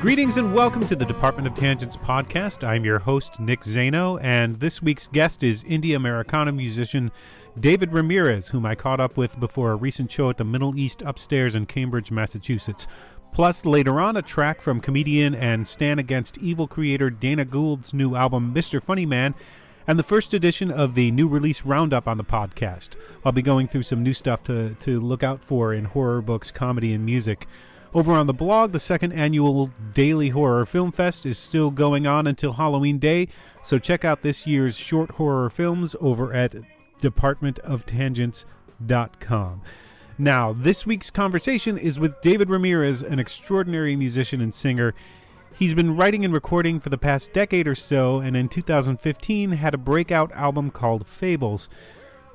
Greetings and welcome to the Department of Tangents podcast. I'm your host, Nick Zano, and this week's guest is indie Americana musician David Ramirez, whom I caught up with before a recent show at the Middle East Upstairs in Cambridge, Massachusetts. Plus, later on, a track from comedian and Stand Against Evil creator Dana Gould's new album, Mr. Funny Man, and the first edition of the new release roundup on the podcast. I'll be going through some new stuff to look out for in horror books, comedy, and music. Over on the blog, the second annual Daily Horror Film Fest is still going on until Halloween Day, so check out this year's short horror films over at departmentoftangents.com. Now, this week's conversation is with David Ramirez, an extraordinary musician and singer. He's been writing and recording for the past decade or so, and in 2015 had a breakout album called Fables.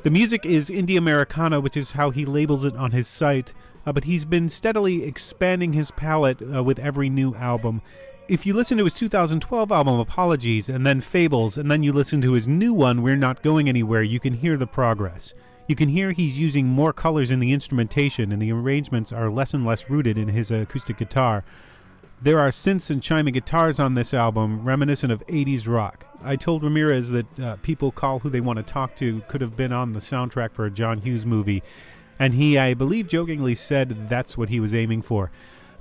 The music is indie Americana, which is how he labels it on his site, but he's been steadily expanding his palette with every new album. If you listen to his 2012 album, Apologies, and then Fables, and then you listen to his new one, We're Not Going Anywhere, you can hear the progress. You can hear he's using more colors in the instrumentation, and the arrangements are less and less rooted in his acoustic guitar. There are synths and chiming guitars on this album, reminiscent of 80s rock. I told Ramirez that People Call Who They Want to Talk To could have been on the soundtrack for a John Hughes movie, and he, I believe, jokingly said that's what he was aiming for.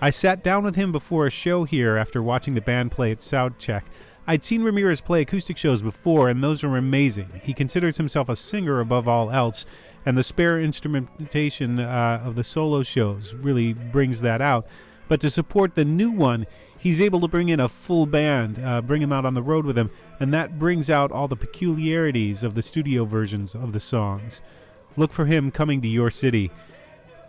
I sat down with him before a show here after watching the band play at Soundcheck. I'd seen Ramirez play acoustic shows before, and those are amazing. He considers himself a singer above all else, and the spare instrumentation of the solo shows really brings that out. But to support the new one, he's able to bring in a full band, bring him out on the road with him, and that brings out all the peculiarities of the studio versions of the songs. Look for him coming to your city.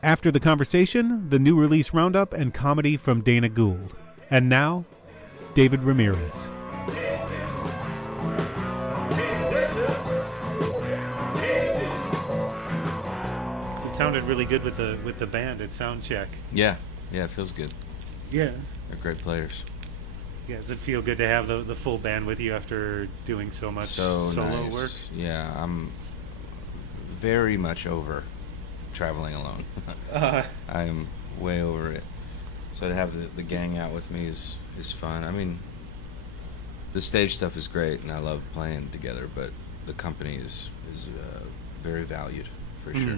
After the conversation, the new release roundup and comedy from Dana Gould. And now, David Ramirez. It sounded really good with the band at Soundcheck. Yeah, it feels good. Yeah. They're great players. Yeah, does it feel good to have the full band with you after doing so much solo work? Yeah, I'm very much over traveling alone. I'm way over it. So to have the gang out with me is fun. I mean, the stage stuff is great, and I love playing together, but the company is very valued, for sure.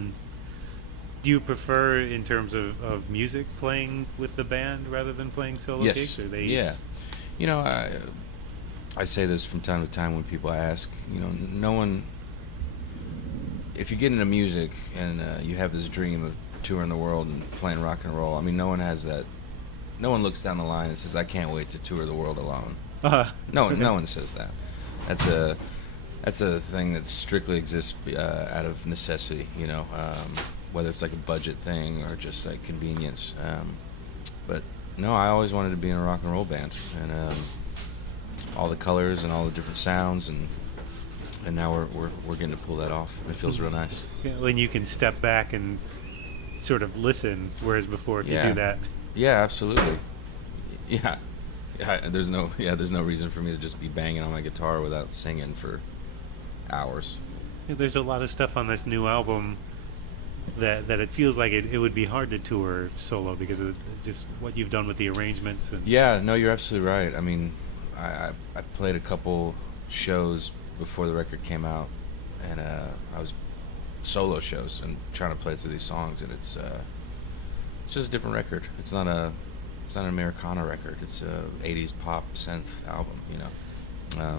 Do you prefer, in terms of music, playing with the band rather than playing solo gigs? Or Yeah. You know, I say this from time to time when people ask, you know, no one, if you get into music and you have this dream of touring the world and playing rock and roll, I mean, no one has that. No one looks down the line and says, I can't wait to tour the world alone. No one says that. That's a thing that strictly exists out of necessity, you know, whether it's like a budget thing or just like convenience. But no, I always wanted to be in a rock and roll band, and all the colors and all the different sounds, and now we're getting to pull that off. It feels real nice. Yeah, when you can step back and sort of listen, whereas before, if you do that. Yeah, absolutely. Yeah, there's no reason for me to just be banging on my guitar without singing for hours. Yeah, there's a lot of stuff on this new album that it feels like it would be hard to tour solo because of just what you've done with the arrangements. And yeah, no, you're absolutely right. I mean, I played a couple shows before the record came out, and I was solo shows and trying to play through these songs, and it's just a different record. It's not an Americana record. It's a 80s pop synth album, you know,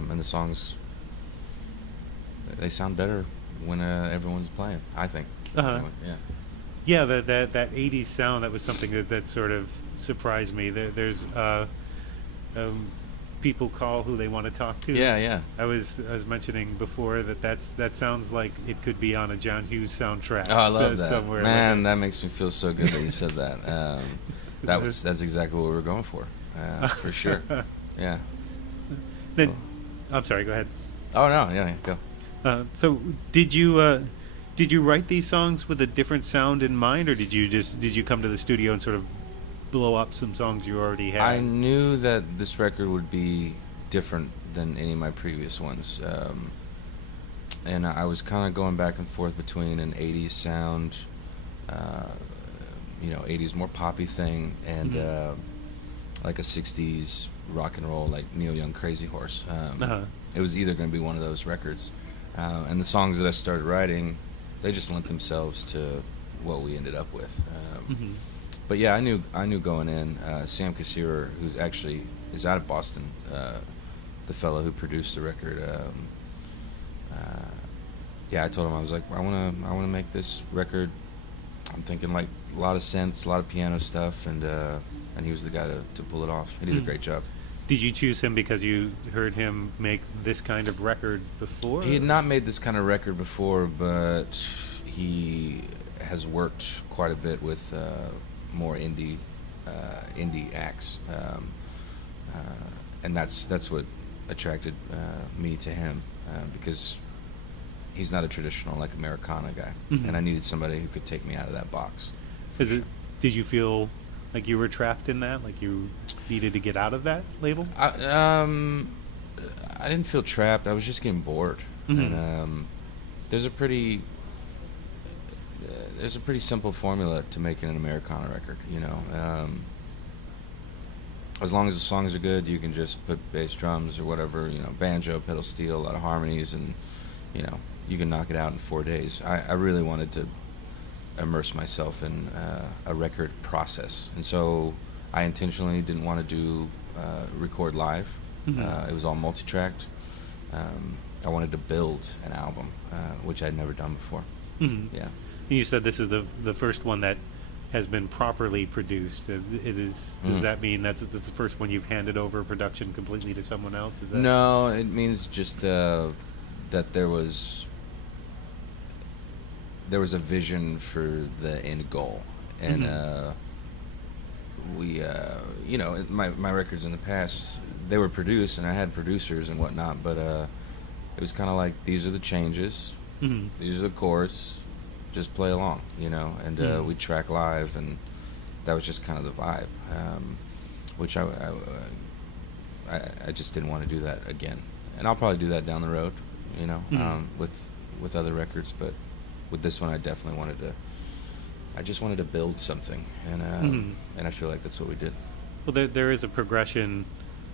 and the songs, they sound better when everyone's playing, I think. Yeah, that 80s sound, that was something that sort of surprised me. There's People Call Who They Want to Talk To. Yeah. I was mentioning before that sounds like it could be on a John Hughes soundtrack. Oh, I love that. Somewhere. Man, that makes me feel so good that you said that. That's exactly what we were going for sure. Yeah. Then, I'm sorry. Go ahead. Oh no, yeah, go. So did you write these songs with a different sound in mind, or did you come to the studio and sort of blow up some songs you already had? I knew that this record would be different than any of my previous ones. and I was kind of going back and forth between an 80s sound, 80s more poppy thing, and like a 60s rock and roll, like Neil Young Crazy Horse. It was either going to be one of those records. And the songs that I started writing, they just lent themselves to what we ended up with. But yeah, I knew going in. Sam Kassirer, who's actually is out of Boston, the fellow who produced the record. I told him, I was like, I wanna make this record. I'm thinking like a lot of synths, a lot of piano stuff, and he was the guy to pull it off. He did a great job. Did you choose him because you heard him make this kind of record before? He had not made this kind of record before, but he has worked quite a bit with more indie acts, and that's what attracted me to him, because he's not a traditional like Americana guy, and I needed somebody who could take me out of that box. Did you feel like you were trapped in that, like you needed to get out of that label? I didn't feel trapped. I was just getting bored. And there's a pretty simple formula to making an Americana record, as long as the songs are good, you can just put bass drums or whatever, banjo, pedal steel, a lot of harmonies, and you can knock it out in 4 days. I really wanted to immerse myself in a record process, and so I intentionally didn't want to record live. It was all multi-tracked. I wanted to build an album, which I'd never done before. Yeah. You said this is the first one that has been properly produced. It is. Does that mean this is the first one you've handed over production completely to someone else? Is that... No, it means just that there was a vision for the end goal, and my records in the past, they were produced and I had producers and whatnot, but it was kind of like, these are the changes, these are the chords, just play along, and we'd track live, and that was just kind of the vibe, which I just didn't want to do that again, and I'll probably do that down the road, with other records, but with this one I definitely wanted to build something, and I feel like that's what we did. Well, there is a progression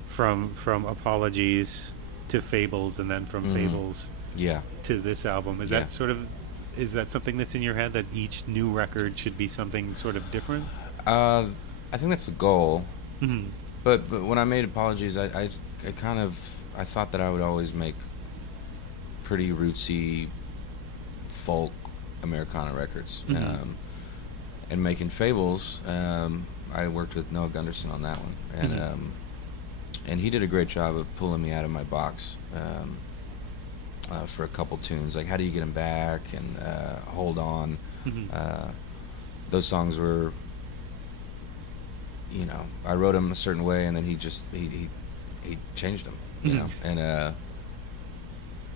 from Apologies to Fables, and then from Fables to this album. Is that something that's in your head, that each new record should be something sort of different? I think that's the goal. But when I made Apologies, I thought that I would always make pretty rootsy folk Americana records. And making Fables, I worked with Noah Gunderson on that one, and he did a great job of pulling me out of my box for a couple tunes, like How Do You Get 'Em Back and Hold On. Those songs were, I wrote them a certain way, and then he changed them, and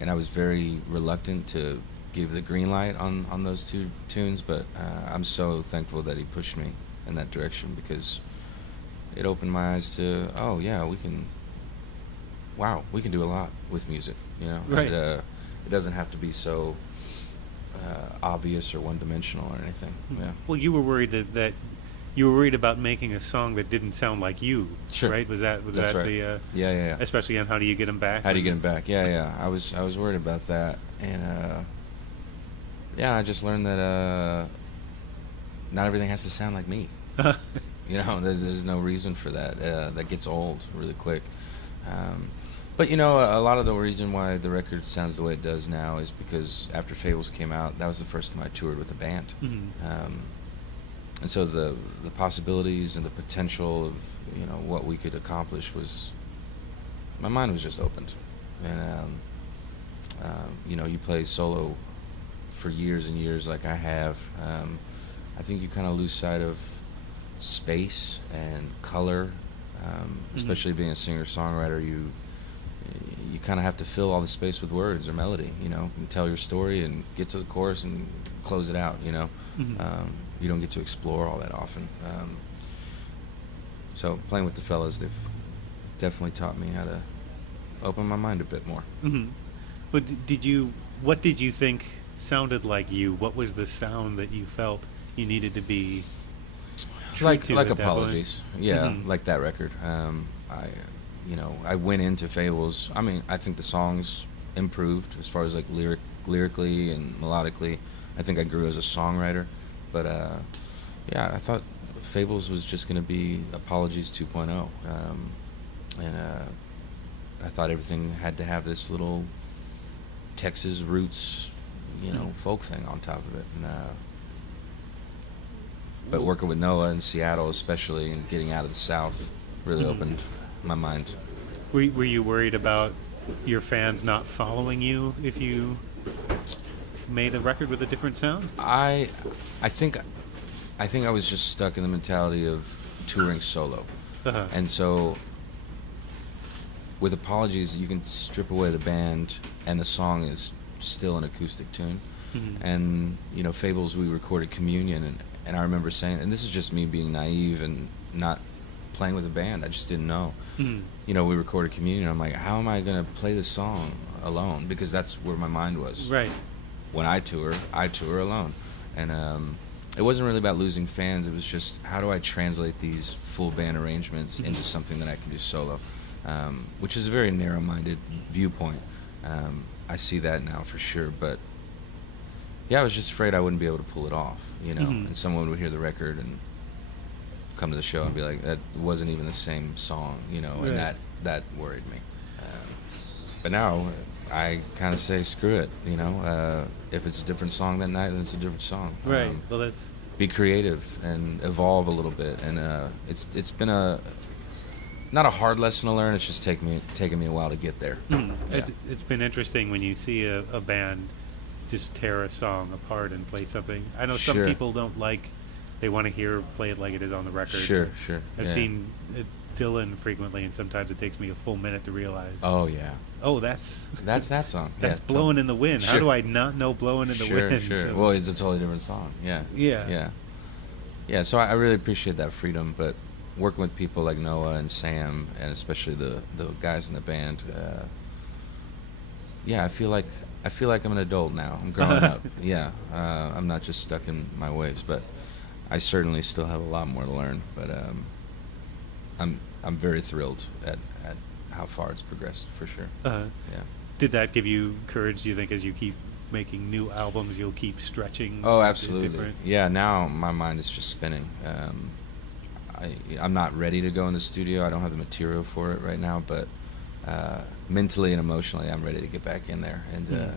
I was very reluctant to give the green light on those two tunes, but I'm so thankful that he pushed me in that direction, because it opened my eyes to, we can do a lot with music, Right. And, it doesn't have to be so obvious or one-dimensional or anything. Yeah. Well, you were worried that you were worried about making a song that didn't sound like you. Sure. Right? That's that right. the Yeah. especially on How Do You Get 'Em Back? How Do You Get 'Em Back? Yeah. I was worried about that, and I just learned that not everything has to sound like me. There's no reason for that. That gets old really quick. But a lot of the reason why the record sounds the way it does now is because after Fables came out, that was the first time I toured with a band. And so the possibilities and the potential of what we could accomplish my mind was just opened. And you play solo for years and years like I have. I think you kind of lose sight of space and color, especially being a singer-songwriter. You kind of have to fill all the space with words or melody, and tell your story and get to the chorus and close it out, You don't get to explore all that often. So playing with the fellas, they've definitely taught me how to open my mind a bit more. But what did you think sounded like you? What was the sound that you felt you needed to be true to Like at that point? Apologies, yeah, Mhm. like that record. I went into Fables. I mean, I think the songs improved as far as like lyrically and melodically. I think I grew as a songwriter, but yeah, I thought Fables was just going to be Apologies 2.0, and I thought everything had to have this little Texas roots, folk thing on top of it. And, but working with Noah in Seattle, especially, and getting out of the South, really opened my mind. Were you worried about your fans not following you if you made a record with a different sound? I think I was just stuck in the mentality of touring solo, Uh-huh. and so with Apologies, you can strip away the band, and the song is still an acoustic tune. Mhm. And Fables, we recorded Communion, and I remember saying, and this is just me being naive and not playing with a band, I just didn't know. Mhm. We recorded Communion. I'm like, how am I going to play this song alone? Because that's where my mind was. Right. When I tour alone. And it wasn't really about losing fans. It was just, how do I translate these full band arrangements into something that I can do solo? Which is a very narrow-minded viewpoint. I see that now for sure. But yeah, I was just afraid I wouldn't be able to pull it off, and someone would hear the record and come to the show and be like, that wasn't even the same song, Right. and that worried me. But now I kind of say, screw it, if it's a different song that night, then it's a different song. Right. Well, that's Be creative and evolve a little bit, and it's been not a hard lesson to learn. It's just taken me a while to get there. Yeah. it's been interesting when you see a band just tear a song apart and play something. I know some Sure. people don't like. They want to play it like it is on the record. Sure. I've Yeah. seen Dylan frequently, and sometimes it takes me a full minute to realize. Oh yeah, Oh, that's that's that song. that's Yeah, Blowing in the Wind. How Sure. do I not know Blowing in the Wind? Sure. So- Well, it's a totally different song. Yeah. Yeah. So I really appreciate that freedom, but working with people like Noah and Sam, and especially the guys in the band, yeah, I feel like I'm an adult now. I'm growing up. Yeah, I'm not just stuck in my ways, but I certainly still have a lot more to learn. But I'm very thrilled at how far it's progressed, for sure. Uh, Yeah. did that give you courage? Do you think as you keep making new albums, you'll keep stretching? Oh, into absolutely. Different? Yeah, now my mind is just spinning. I'm not ready to go in the studio. I don't have the material for it right now, but mentally and emotionally, I'm ready to get back in there and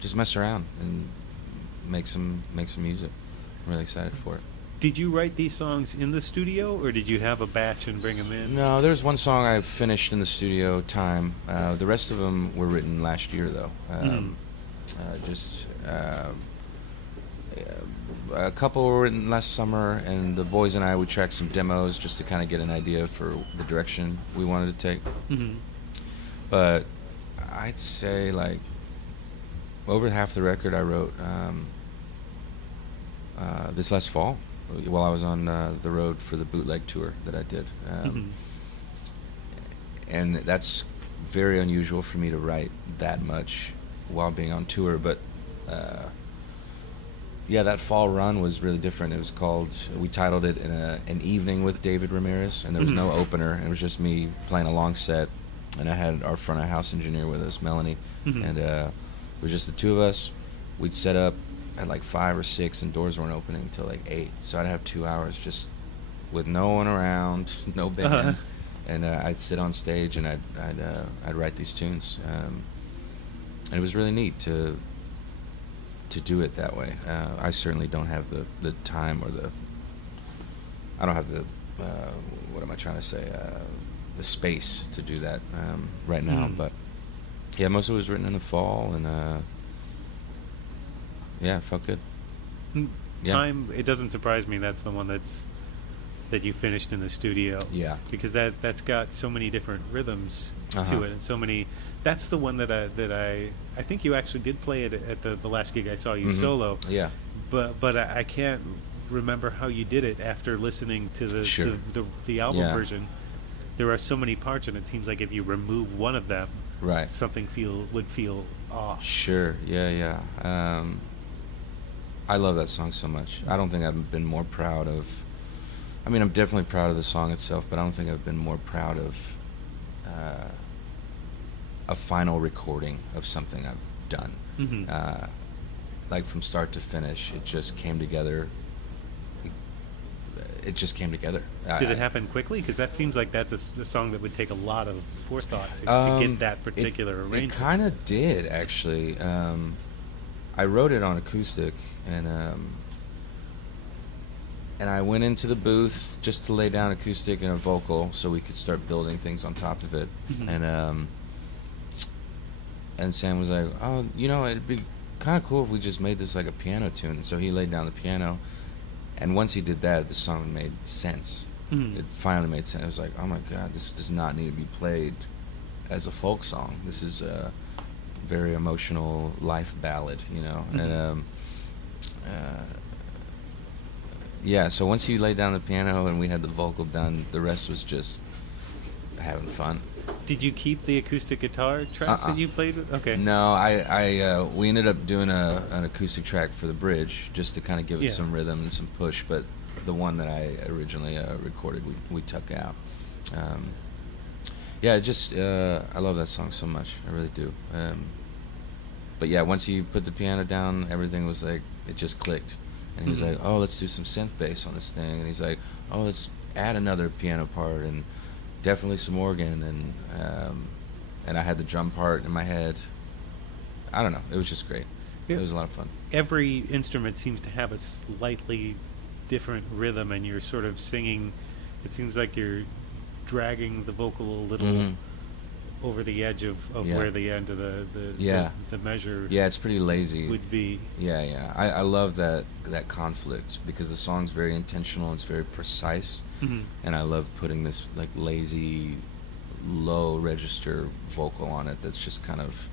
just mess around and make some music. I'm really excited for it. Did you write these songs in the studio, or did you have a batch and bring them in? No, there's one song I finished in the studio time. The rest of them were written last year, though. A couple were written last summer, and the boys and I would track some demos just to kind of get an idea for the direction we wanted to take. Mm-hmm. But I'd say like over half the record I wrote this last fall while I was on the road for the bootleg tour that I did. And that's very unusual for me to write that much while being on tour, but yeah, that fall run was really different. It was we titled it An Evening with David Ramirez, and there was no opener. It was just me playing a long set, and I had our front of house engineer with us, Melanie, and it was just the two of us. We'd set up at like 5 or 6, and doors weren't opening until like 8, so I'd have 2 hours just with no one around, no band, and I'd sit on stage and I'd write these tunes, and it was really neat to do it that way. I certainly don't have the time or I don't have the what am I trying to say, the space to do that right now, but yeah, most of it was written in the fall, and yeah, it felt good. Time, it doesn't surprise me that's the one that you finished in the studio. Yeah. Because that's got so many different rhythms to it, and so many. That's the one that I think you actually did play it at the last gig I saw you solo. Yeah. But I can't remember how you did it after listening to the album version. There are so many parts, and it seems like if you remove one of them, Right. something would feel off. Sure. Yeah. I love that song so much. I don't think I've been more proud of. I mean, I'm definitely proud of the song itself, but I don't think I've been more proud of a final recording of something I've done. Mm-hmm. Like from start to finish, it just came together. It just came together. Did it happen quickly? Because that seems like that's a song that would take a lot of forethought to get that particular arrangement. It kind of did, actually. I wrote it on acoustic, and I went into the booth just to lay down acoustic and a vocal so we could start building things on top of it. Mm-hmm. And Sam was like, "Oh, it'd be kind of cool if we just made this like a piano tune." So he laid down the piano, and once he did that, the song made sense. Mm-hmm. It finally made sense. I was like, "Oh my God, this does not need to be played as a folk song. This is a very emotional life ballad, Mm-hmm. And yeah. So once he laid down the piano and we had the vocal done, the rest was just having fun. Did you keep the acoustic guitar track that you played with? Okay. No, we ended up doing an acoustic track for the bridge just to kind of give it Yeah. some rhythm and some push, but the one that I originally recorded, we took out. Yeah, I love that song so much. I really do. But yeah, once he put the piano down, everything was like, it just clicked. And he was Mhm. like, "Oh, let's do some synth bass on this thing." And he's like, "Oh, let's add another piano part and definitely some organ." And I had the drum part in my head. I don't know. It was just great. Yeah. It was a lot of fun. Every instrument seems to have a slightly different rhythm, and you're sort of singing. It seems like you're dragging the vocal a little Mhm. over the edge of Yeah. where the end of Yeah. the measure Yeah, it's pretty lazy. would be. Yeah. I love that conflict because the song's very intentional. It's very precise. Mhm. And I love putting this like lazy, low register vocal on it that's just kind of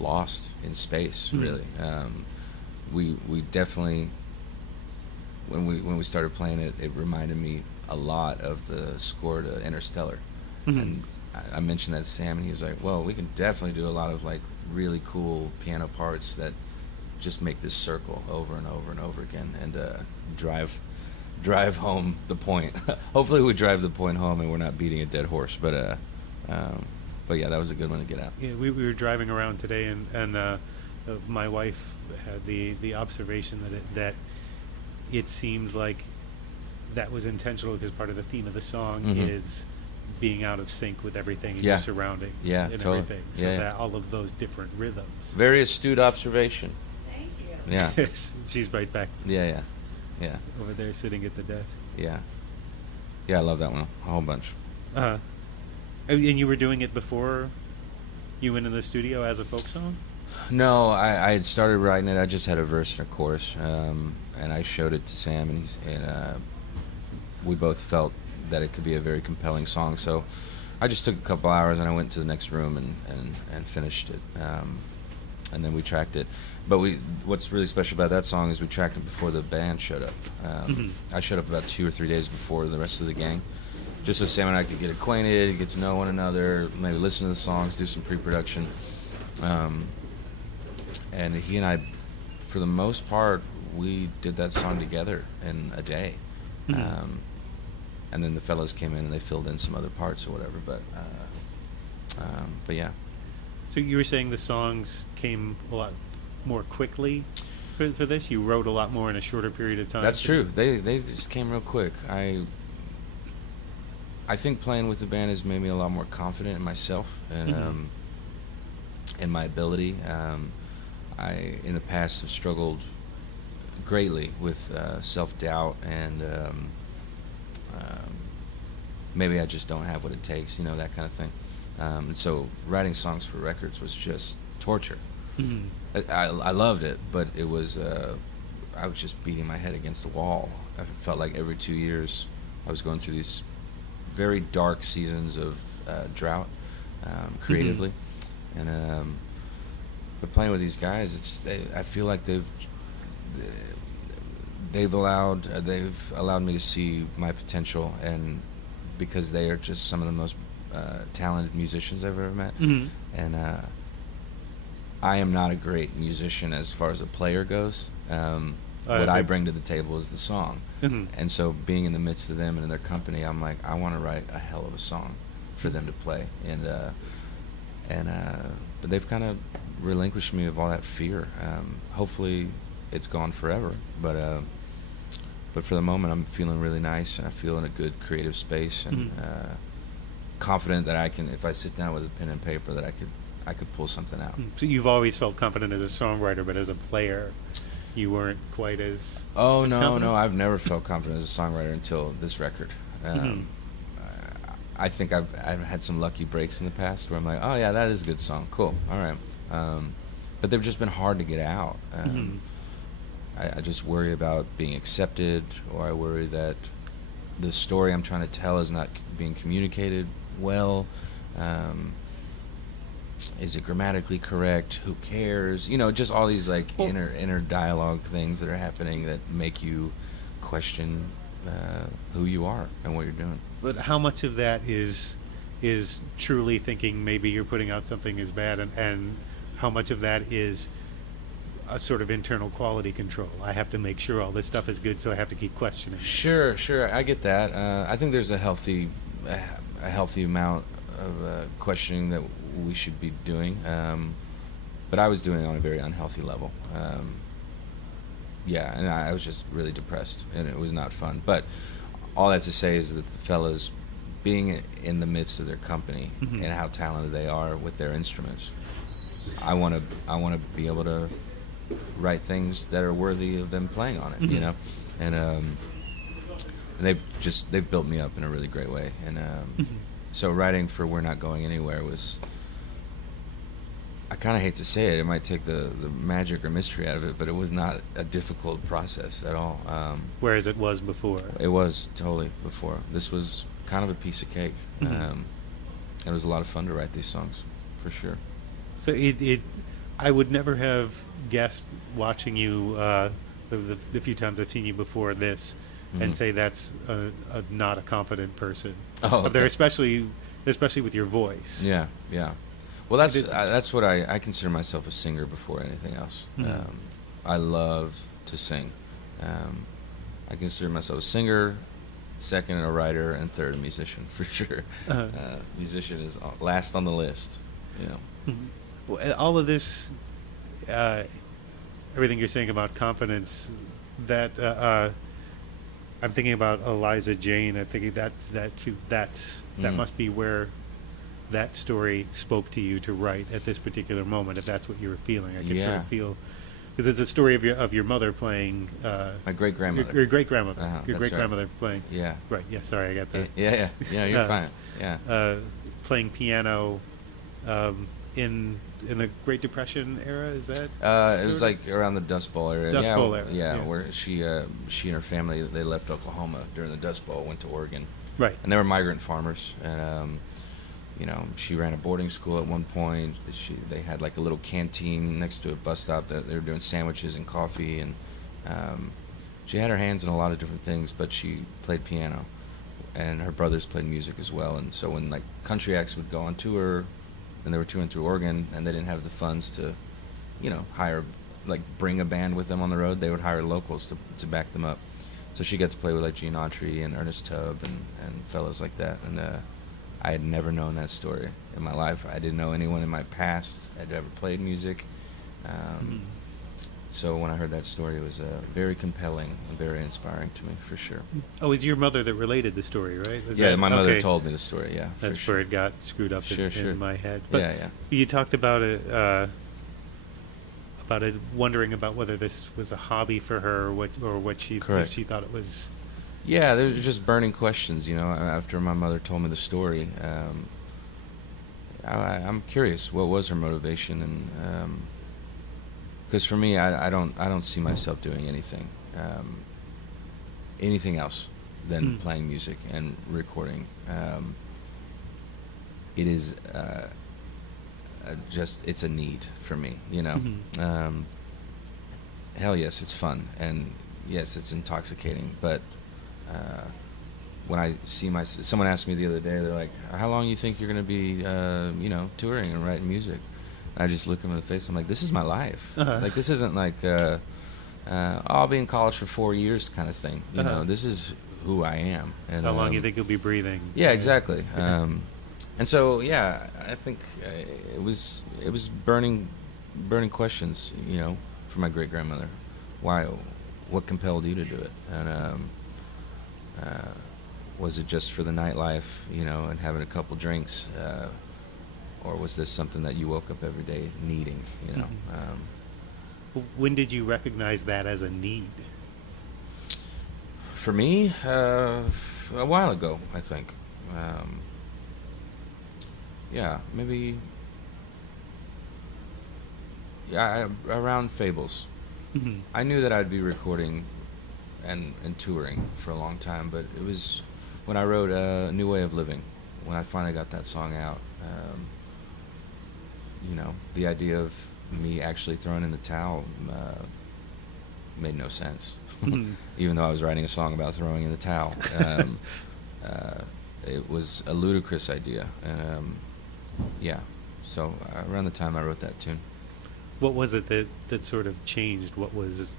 lost in space. Mhm. Really, we definitely when we started playing it, it reminded me a lot of the score to Interstellar. Mhm. And I mentioned that to Sam, and he was like, "Well, we can definitely do a lot of like really cool piano parts that just make this circle over and over and over again, and drive home the point." Hopefully, we drive the point home, and we're not beating a dead horse. But yeah, that was a good one to get out. Yeah, we were driving around today, and my wife had the observation that it seemed like that was intentional because part of the theme of the song Mhm. is being out of sync with everything in Yeah. your surroundings Yeah, and totally. everything. So Yeah. that all of those different rhythms. Very astute observation. Thank you. Yeah, Yes, she's right back yeah. over there sitting at the desk. Yeah, I love that one a whole bunch. And you were doing it before you went in the studio as a folk song? No, I had started writing it. I just had a verse and a chorus, and I showed it to Sam, and we both felt that it could be a very compelling song. So I just took a couple hours and I went to the next room and finished it, and then we tracked it. But what's really special about that song is we tracked it before the band showed up. Mhm. I showed up about 2 or 3 days before the rest of the gang, just so Sam and I could get acquainted, get to know one another, maybe listen to the songs, do some pre-production. And he and I, for the most part, we did that song together in a day. Mhm. And then the fellows came in and they filled in some other parts or whatever. But yeah. So you were saying the songs came a lot more quickly for this? You wrote a lot more in a shorter period of time? That's true. They just came real quick. I think playing with the band has made me a lot more confident in myself and Mhm. in my ability. I in the past have struggled greatly with self-doubt and maybe I just don't have what it takes, that kind of thing. And so writing songs for records was just torture. Mhm. I loved it, but it was I was just beating my head against the wall. I felt like every 2 years I was going through these very dark seasons of drought creatively, and but playing with these guys, I feel like they've allowed me to see my potential, and because they are just some of the most talented musicians I've ever met, Mhm. and I am not a great musician as far as a player goes. What I bring to the table is the song. Mm-hmm. And so being in the midst of them and in their company, I'm like, I want to write a hell of a song for them to play. But they've kind of relinquished me of all that fear. Hopefully it's gone forever. But for the moment, I'm feeling really nice, and I feel in a good creative space, and confident that I can, if I sit down with a pen and paper, that I could pull something out. So you've always felt confident as a songwriter, but as a player, you weren't quite as. Oh as no, confident? no, I've never felt confident as a songwriter until this record. I think I've had some lucky breaks in the past where I'm like, oh yeah, that is a good song, cool, all right. But they've just been hard to get out. I just worry about being accepted, or I worry that the story I'm trying to tell is not being communicated well. Is it grammatically correct? Who cares? You know, just all these like inner dialogue things that are happening that make you question who you are and what you're doing. But how much of that is truly thinking maybe you're putting out something as bad, and how much of that is a sort of internal quality control? I have to make sure all this stuff is good, so I have to keep questioning. Sure, I get that. I think there's a healthy amount of questioning that we should be doing, but I was doing it on a very unhealthy level. Yeah, and I was just really depressed, and it was not fun. But all that to say is that the fellas, being in the midst of their company and how talented they are with their instruments, I want to be able to write things that are worthy of them playing on it, you know, and they've built me up in a really great way, and so writing for We're Not Going Anywhere was, I kind of hate to say it, it might take the magic or mystery out of it, but it was not a difficult process at all. Whereas it was before. It was totally before. This was kind of a piece of cake. It was a lot of fun to write these songs, for sure. So I would never have guessed, watching you the few times I've seen you before this, and say that's not a confident person. Oh, okay. Especially with your voice. Yeah. Well, that's what I consider myself a singer before anything else. I love to sing. I consider myself a singer, second a writer, and third a musician, for sure. Musician is last on the list. You know. Well, all of this, everything you're saying about confidence, that I'm thinking about Eliza Jane. I'm thinking that must be where that story spoke to you to write at this particular moment, if that's what you were feeling. I can sort of feel, because it's a story of your mother playing. My great grandmother. Your great grandmother. Your That's great grandmother right. playing. Yeah. Right. Yeah. Sorry, I got that. Yeah. You're fine. Yeah. Playing piano, in the Great Depression era. Is that? It was like around the Dust Bowl area. Dust Bowl era. Yeah, where she and her family, they left Oklahoma during the Dust Bowl, went to Oregon. Right. And they were migrant farmers, and you know, she ran a boarding school at one point. They had like a little canteen next to a bus stop that they were doing sandwiches and coffee, and she had her hands in a lot of different things, but she played piano, and her brothers played music as well. And so when like country acts would go on tour, and they were touring through Oregon, and they didn't have the funds to, you know, bring a band with them on the road, they would hire locals to back them up. So she got to play with like Gene Autry and Ernest Tubb and fellows like that. And I had never known that story in my life. I didn't know anyone in my past had ever played music. So when I heard that story, it was very compelling and very inspiring to me, for sure. Oh, it's your mother that related the story, right? My mother told me the story, yeah. That's where it got screwed up in my head. But yeah. You talked about it wondering about whether this was a hobby for her, or what she thought it was. Yeah, there were just burning questions, you know, after my mother told me the story. I'm curious, what was her motivation? And because for me, I don't see myself doing anything else than playing music and recording. It is it's a need for me, you know. Hell yes, it's fun, and yes, it's intoxicating, but when I see someone asked me the other day, they're like, how long you think you're going to be, touring and writing music? I just look him in the face. I'm like, this is my life. Uh-huh. Like, this isn't like I'll be in college for 4 years kind of thing. You know, this is who I am. And how long you think you'll be breathing? Yeah, exactly. And so, yeah, I think it was burning questions, you know, for my great grandmother. Why? What compelled you to do it? And was it just for the nightlife, you know, and having a couple drinks, or was this something that you woke up every day needing? You know. When did you recognize that as a need? For me, a while ago, I think. Yeah, maybe. Yeah, around Fables. Mm-hmm. I knew that I'd be recording and touring for a long time, but it was when I wrote A New Way of Living, when I finally got that song out. You know, the idea of me actually throwing in the towel made no sense. Mm-hmm. Even though I was writing a song about throwing in the towel. It was a ludicrous idea. And yeah, so around the time I wrote that tune. What was it that sort of changed? What was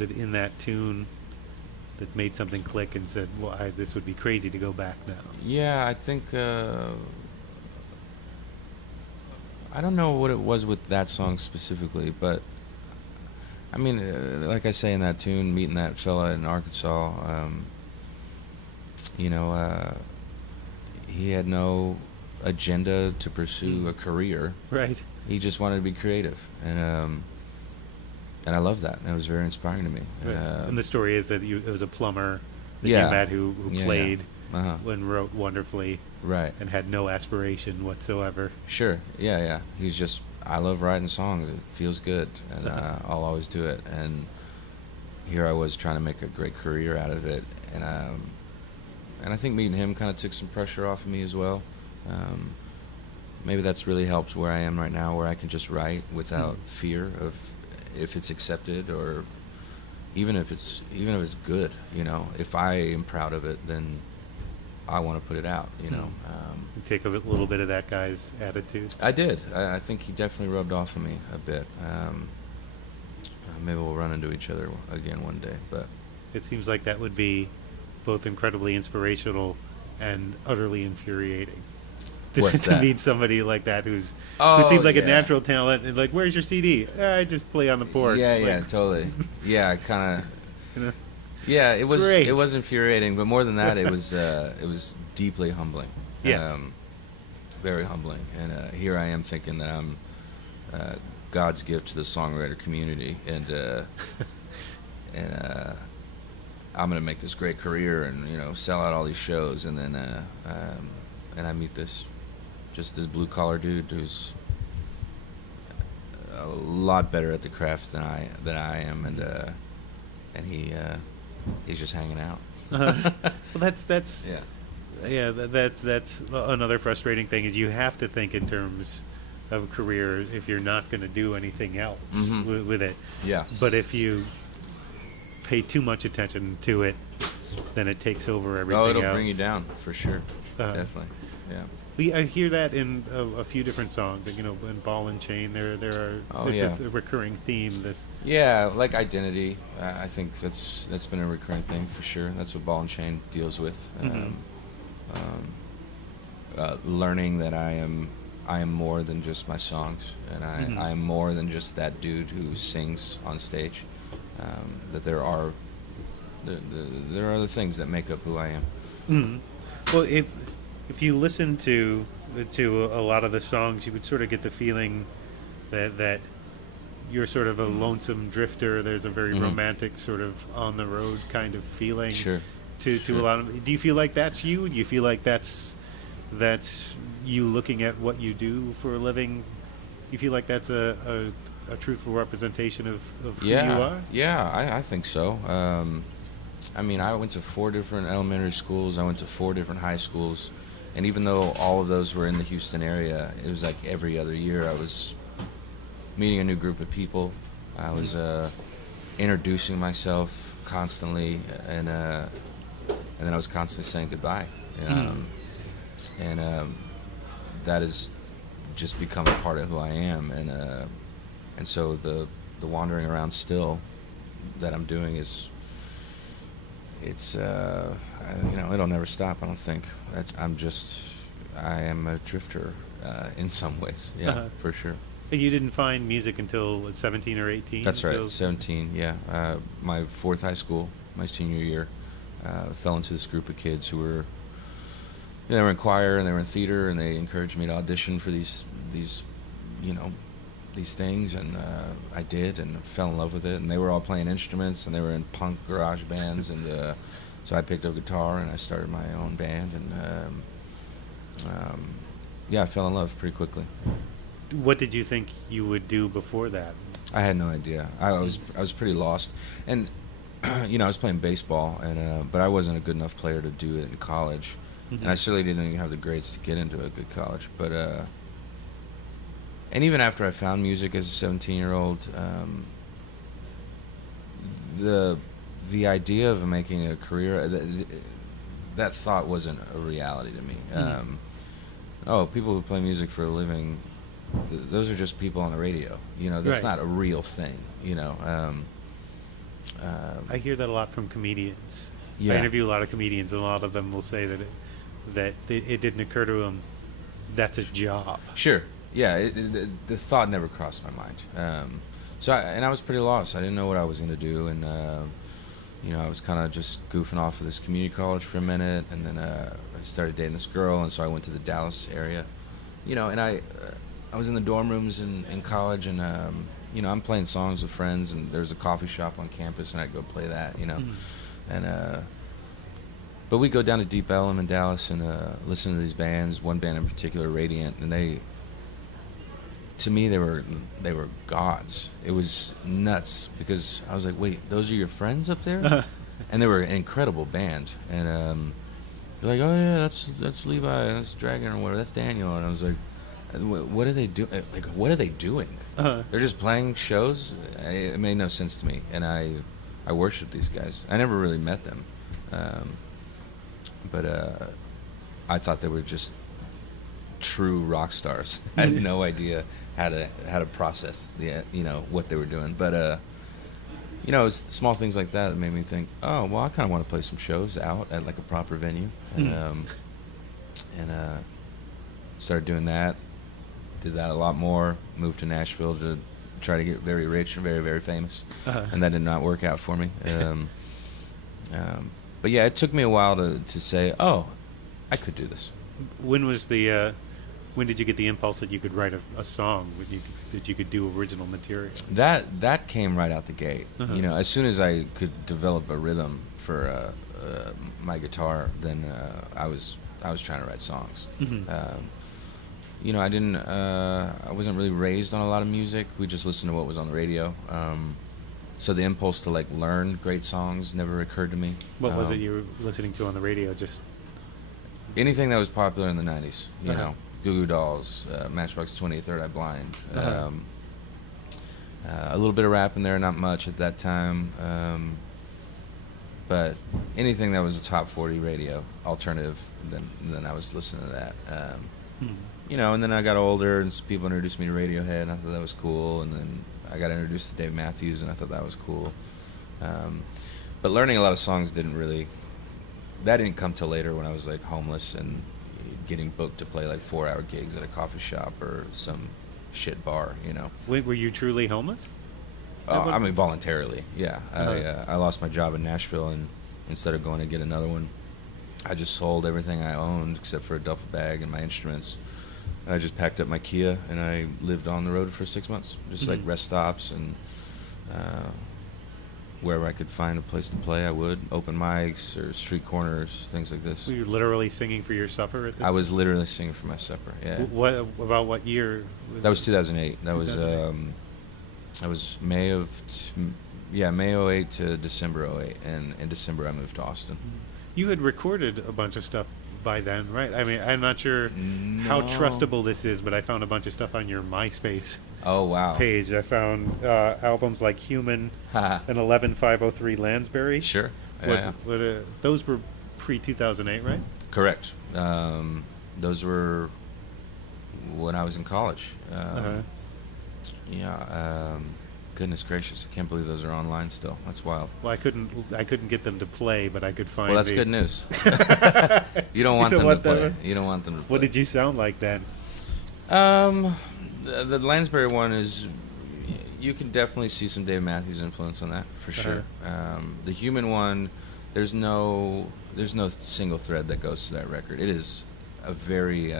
it in that tune that made something click and said, well, this would be crazy to go back now? Yeah, I think I don't know what it was with that song specifically, but I mean, like I say in that tune, meeting that fella in Arkansas, you know, he had no agenda to pursue a career. Right. He just wanted to be creative, and I love that. And it was very inspiring to me. Right. And the story is that it was a plumber that Yeah. you met who played Uh-huh. and wrote wonderfully, Right. and had no aspiration whatsoever. Sure. Yeah. He's just, I love writing songs. It feels good, and I'll always do it. And here I was trying to make a great career out of it, and I think meeting him kind of took some pressure off of me as well. Maybe that's really helped where I am right now, where I can just write without fear of if it's accepted, or even if it's good. You know, if I am proud of it, then I want to put it out. You know. You take a little bit of that guy's attitude. I did. I think he definitely rubbed off on me a bit. Maybe we'll run into each other again one day. But It seems like that would be both incredibly inspirational and utterly infuriating. What's To that? meet somebody like that who Oh, seems like a yeah. natural talent, and like, where's your CD? I just play on the porch. yeah, Like, totally. Yeah, kind of. you know, Yeah, it was. Great. It was infuriating, but more than that, it was deeply humbling. Yes. Very humbling. And here I am thinking that I'm God's gift to the songwriter community, and I'm gonna make this great career, and you know, sell out all these shows, and then and I meet this blue collar dude who's a lot better at the craft than I am, and he's just hanging out. well, that's Yeah. that's another frustrating thing, is you have to think in terms of career if you're not going to do anything else Mhm. with it. Yeah. But if you pay too much attention to it, then it takes over everything Oh, it'll else. bring you down for sure. Uh, Definitely. Yeah. I hear that in a few different songs. Like, you know, in Ball and Chain, there are. Oh, it's yeah. a recurring theme. This. Yeah, like identity. I think that's been a recurring thing for sure. That's what Ball and Chain deals with. Mhm. Learning that I am more than just my songs, and I am more than just that dude who sings on stage. That there are other things that make up who I am. Mm-hmm. Well, if you listen to a lot of the songs, you would sort of get the feeling that you're sort of a lonesome drifter. There's a very romantic sort of on the road kind of feeling. Sure. To a lot of. Do you feel like that's you? Do you feel like that's you looking at what you do for a living? Do you feel like that's a truthful representation of who you are? Yeah, I think so. I mean, I went to 4 different elementary schools. I went to 4 different high schools. And even though all of those were in the Houston area, it was like every other year I was meeting a new group of people. I was introducing myself constantly, and then I was constantly saying goodbye. And that is just become a part of who I am, and so the wandering around still that I'm doing it's it'll never stop. I don't think. I am a drifter in some ways. Yeah, for sure. And you didn't find music until 17 or 18? That's right, 17. Yeah, my fourth high school, my senior year, fell into this group of kids who were. They were in choir and they were in theater, and they encouraged me to audition for these things, and I did, and fell in love with it. And they were all playing instruments, and they were in punk garage bands, and so I picked up guitar and I started my own band, and I fell in love pretty quickly. What did you think you would do before that? I had no idea. I was pretty lost, and I was playing baseball, and but I wasn't a good enough player to do it in college. Mm-hmm. And I certainly didn't even have the grades to get into a good college. But and even after I found music as a 17-year-old, the idea of making a career, that thought wasn't a reality to me. Mm-hmm. People who play music for a living, those are just people on the radio. That's right. Not a real thing. I hear that a lot from comedians. Yeah. I interview a lot of comedians, and a lot of them will say that it didn't occur to them that's a job. Sure. Yeah, the thought never crossed my mind. I was pretty lost. I didn't know what I was going to do, and I was kind of just goofing off of this community college for a minute, and then I started dating this girl, and so I went to the Dallas area, and I was in the dorm rooms in college, and I'm playing songs with friends, and there's a coffee shop on campus, and I'd go play that, Mm. and but we'd go down to Deep Ellum in Dallas and listen to these bands. One band in particular, Radiant, and to me, they were gods. It was nuts because I was like, wait, those are your friends up there? And they were an incredible band. And they're like, oh yeah, that's Levi, that's Dragon or whatever, that's Daniel. And I was like, what are they doing? Like, what are they doing? Uh-huh. They're just playing shows. It made no sense to me, and I worshiped these guys. I never really met them, but I thought they were just true rock stars. I had no idea how to process what they were doing. But it was small things like that made me think, oh well, I kind of want to play some shows out at like a proper venue, and started doing that. Did that a lot more. Moved to Nashville to try to get very rich and very, very famous, and that did not work out for me. But yeah, it took me a while to say, oh, I could do this. When did you get the impulse that you could write a song, that you could do original material? That came right out the gate. Uh-huh. As soon as I could develop a rhythm for my guitar, then I was trying to write songs. Mm-hmm. I wasn't really raised on a lot of music. We just listened to what was on the radio. So the impulse to learn great songs never occurred to me. What was it you were listening to on the radio? Just anything that was popular in the 90s, Uh-huh. Goo Goo Dolls, Matchbox 20, Third Eye Blind. Uh-huh. A little bit of rap in there, not much at that time. But anything that was a top 40 radio alternative, then I was listening to that. And then I got older, and some people introduced me to Radiohead, and I thought that was cool. And then I got introduced to Dave Matthews, and I thought that was cool. But learning a lot of songs didn't come till later, when I was homeless and getting booked to play 4-hour gigs at a coffee shop or some shit bar. Wait, were you truly homeless? I mean, voluntarily, yeah. Uh-huh. I lost my job in Nashville, and instead of going to get another one, I just sold everything I owned except for a duffel bag and my instruments. And I just packed up my Kia, and I lived on the road for 6 months, just rest stops and wherever I could find a place to play, I would. Open mics or street corners, things like this. Were you literally singing for your supper at this I was literally singing for my supper, yeah. About what year? That was 2008. That 2008. Was May of 08 to December 08, and in December I moved to Austin. You had recorded a bunch of stuff by then, right? I mean, I'm not sure how trustable this is, but I found a bunch of stuff on your MySpace page. I found albums like Human and 11503 Lansbury. Sure. Those were pre-2008, right? Correct. Those were when I was in college. Uh-huh. Yeah. Goodness gracious! I can't believe those are online still. That's wild. Well, I couldn't get them to play, but I could find. Well, that's good news. You don't want them to play. You don't want them to play. What did you sound like then? The Lansbury one is. You can definitely see some Dave Matthews influence on that for sure. The Human one, there's no single thread that goes to that record. It is a very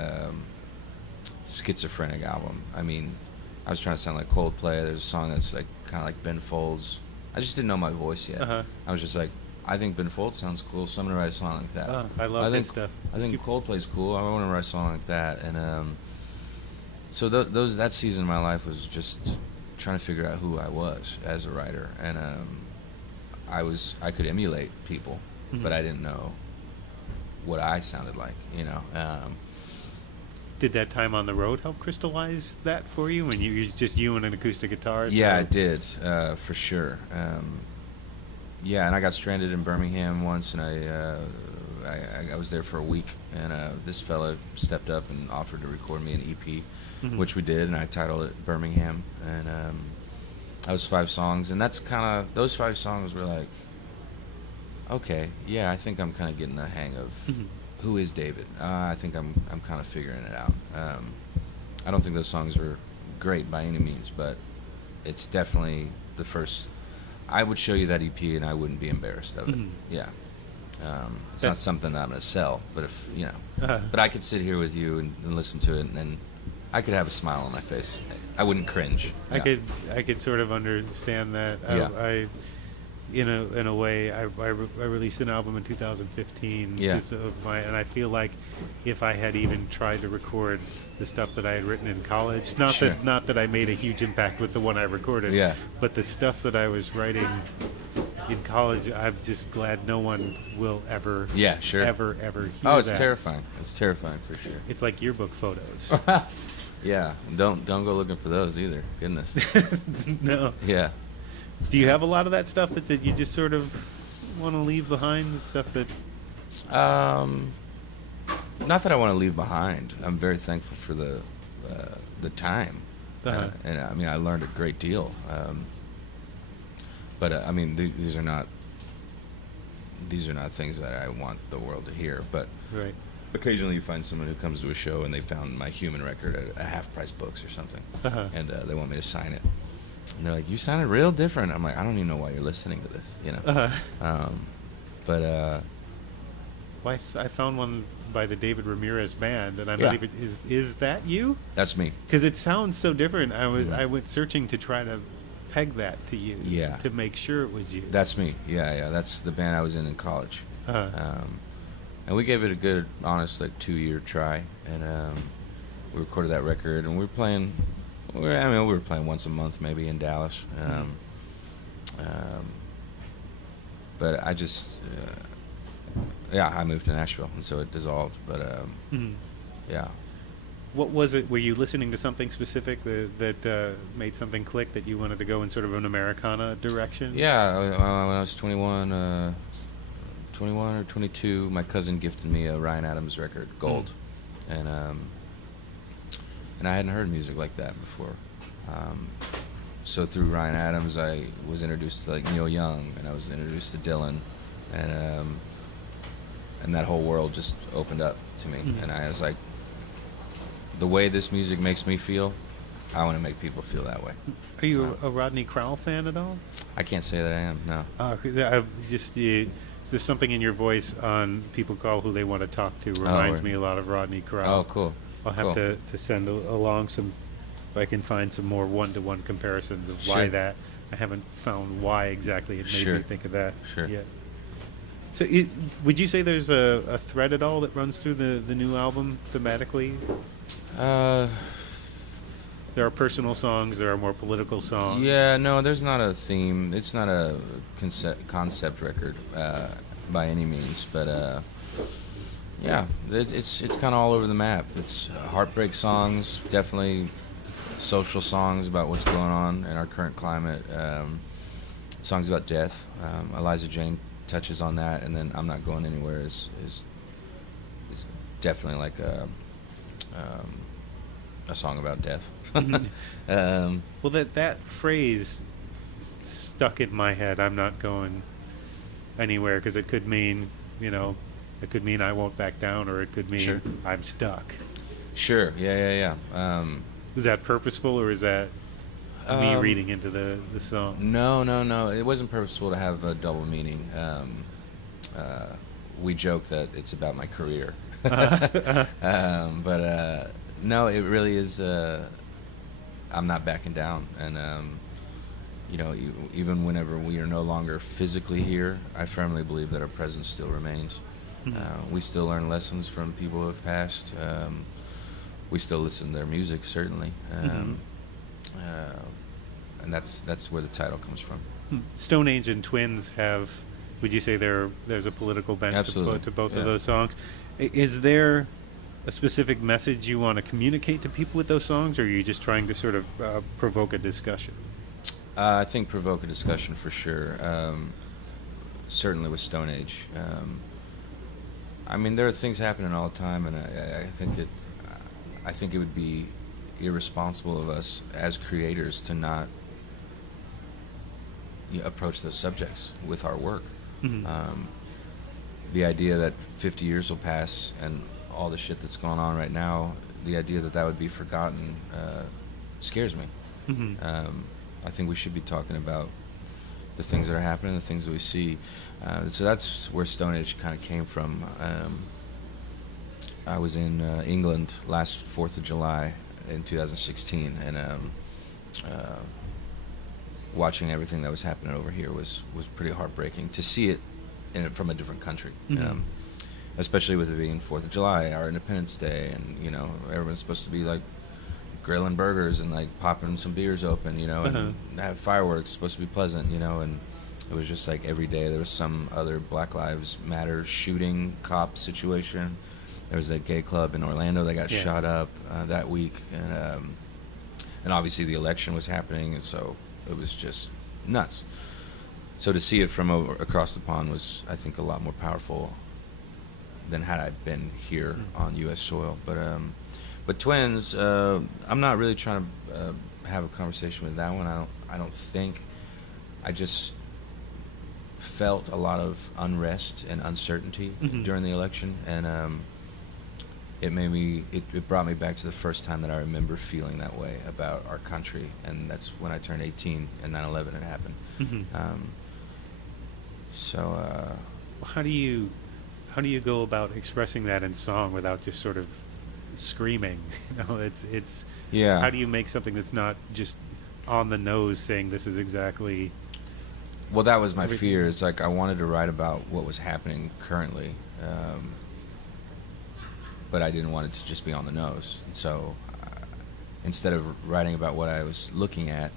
schizophrenic album. I mean, I was trying to sound like Coldplay. There's a song that's like kind of like Ben Folds. I just didn't know my voice yet. I was just like, I think Ben Folds sounds cool, so I'm gonna write a song like that. I love this stuff. I think Coldplay's cool. I want to write a song like that. And so that season of my life was just trying to figure out who I was as a writer, and I could emulate people, but I didn't know what I sounded like. Did that time on the road help crystallize that for you? When you just you and an acoustic guitar? Yeah, it did, for sure. Yeah, and I got stranded in Birmingham once, and I was there for a week, and this fella stepped up and offered to record me an EP, which we did, and I titled it Birmingham, and that was 5 songs, and that's kind of, those 5 songs were like, okay, yeah, I think I'm kind of getting the hang of who is David. I think I'm kind of figuring it out. I don't think those songs were great by any means, but it's definitely the first. I would show you that EP and I wouldn't be embarrassed of it. Yeah. It's not something that I'm going to sell, but if, but I could sit here with you and listen to it, and then I could have a smile on my face. I wouldn't cringe. Yeah. I could sort of understand that. Yeah. In a way, I released an album in 2015. Yeah. And I feel like if I had even tried to record the stuff that I had written in college, not that I made a huge impact with the one I recorded, yeah, but the stuff that I was writing in college, I'm just glad no one will ever, ever hear Oh, it's that. terrifying. It's terrifying for sure. It's like yearbook photos. Yeah, don't go looking for those either. Goodness. No. Yeah. Do you have a lot of that stuff that you just sort of want to leave behind? The stuff that... Not that I want to leave behind. I'm very thankful for the time. And I mean, I learned a great deal. But I mean, these are not things that I want the world to hear. But right. Occasionally you find someone who comes to a show and they found my Human record at a half-price books or something, and they want me to sign it. And they're like, "You sounded real different." I'm like, "I don't even know why you're listening to this," But well, I found one by the David Ramirez band, and I'm not even. Is that you? That's me. Because it sounds so different. I went searching to try to peg that to you. Yeah. To make sure it was you. That's me. Yeah. That's the band I was in college. And we gave it a good, honest, like 2-year try, and we recorded that record, and we were playing. We were playing once a month, maybe in Dallas. But I just, I moved to Nashville, and so it dissolved. But yeah. What was it? Were you listening to something specific that made something click, that you wanted to go in sort of an Americana direction? Yeah, when I was 21 or 22, my cousin gifted me a Ryan Adams record, Gold, and I hadn't heard music like that before. So through Ryan Adams, I was introduced to like Neil Young, and I was introduced to Dylan, and that whole world just opened up to me. And I was like, the way this music makes me feel, I want to make people feel that way. Are you a Rodney Crowell fan at all? I can't say that I am, no. There's something in your voice on People Call Who They Want to Talk To reminds me a lot of Rodney Crowell. Oh, cool. I'll have to send along some, if I can find some more one-to-one comparisons of why that. I haven't found why exactly it made me think of that yet. So would you say there's a thread at all that runs through the new album thematically? There are personal songs, there are more political songs. Yeah, no, there's not a theme. It's not a concept record by any means, but yeah, it's kind of all over the map. It's heartbreak songs, definitely social songs about what's going on in our current climate, songs about death. Eliza Jane touches on that, and then I'm Not Going Anywhere is definitely like a a song about death. Well, that phrase stuck in my head. I'm not going anywhere, because it could mean, it could mean I won't back down, or it could mean Sure. I'm stuck. Sure. Yeah. Is that purposeful, or is that me reading into the song? No. It wasn't purposeful to have a double meaning. We joke that it's about my career. But no, it really is. I'm not backing down, and even whenever we are no longer physically here, I firmly believe that our presence still remains. We still learn lessons from people who have passed. We still listen to their music, certainly, and that's where the title comes from. Stone Age and Twins have. Would you say there's a political bent to both of those songs? Is there a specific message you want to communicate to people with those songs, or are you just trying to sort of provoke a discussion? I think provoke a discussion for sure. Certainly with Stone Age. I mean, there are things happening all the time, and I think it would be irresponsible of us as creators to not approach those subjects with our work. The idea that 50 years will pass and all the shit that's going on right now, the idea that would be forgotten scares me. I think we should be talking about the things that are happening, the things that we see. So that's where Stone Age kind of came from. I was in England last 4th of July in 2016, and watching everything that was happening over here was pretty heartbreaking to see it from a different country. Especially with it being 4th of July, our Independence Day, and everyone's supposed to be like grilling burgers and like popping some beers open, and have fireworks. Supposed to be pleasant, and it was just like every day there was some other Black Lives Matter shooting cop situation. There was a gay club in Orlando that got shot up that week, and obviously the election was happening, and so it was just nuts. So to see it from across the pond was, I think, a lot more powerful than had I been here on U.S. soil. But Twins, I'm not really trying to have a conversation with that one. I don't think. I just felt a lot of unrest and uncertainty during the election, and it brought me back to the first time that I remember feeling that way about our country, and that's when I turned 18 and 9/11 had happened. So how do you go about expressing that in song without just sort of screaming? It's how do you make something that's not just on the nose saying this is exactly? Well, that was my fear. It's like I wanted to write about what was happening currently, but I didn't want it to just be on the nose. So instead of writing about what I was looking at,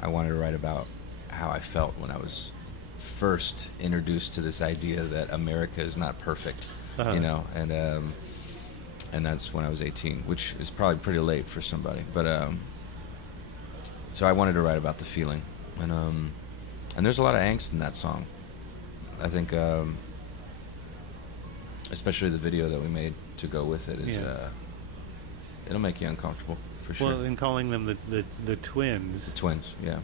I wanted to write about how I felt when I was first introduced to this idea that America is not perfect, and that's when I was 18, which is probably pretty late for somebody. But so I wanted to write about the feeling, and there's a lot of angst in that song. I think, especially the video that we made to go with it is, it'll make you uncomfortable for sure. Well, in calling them the twins. Twins, yeah.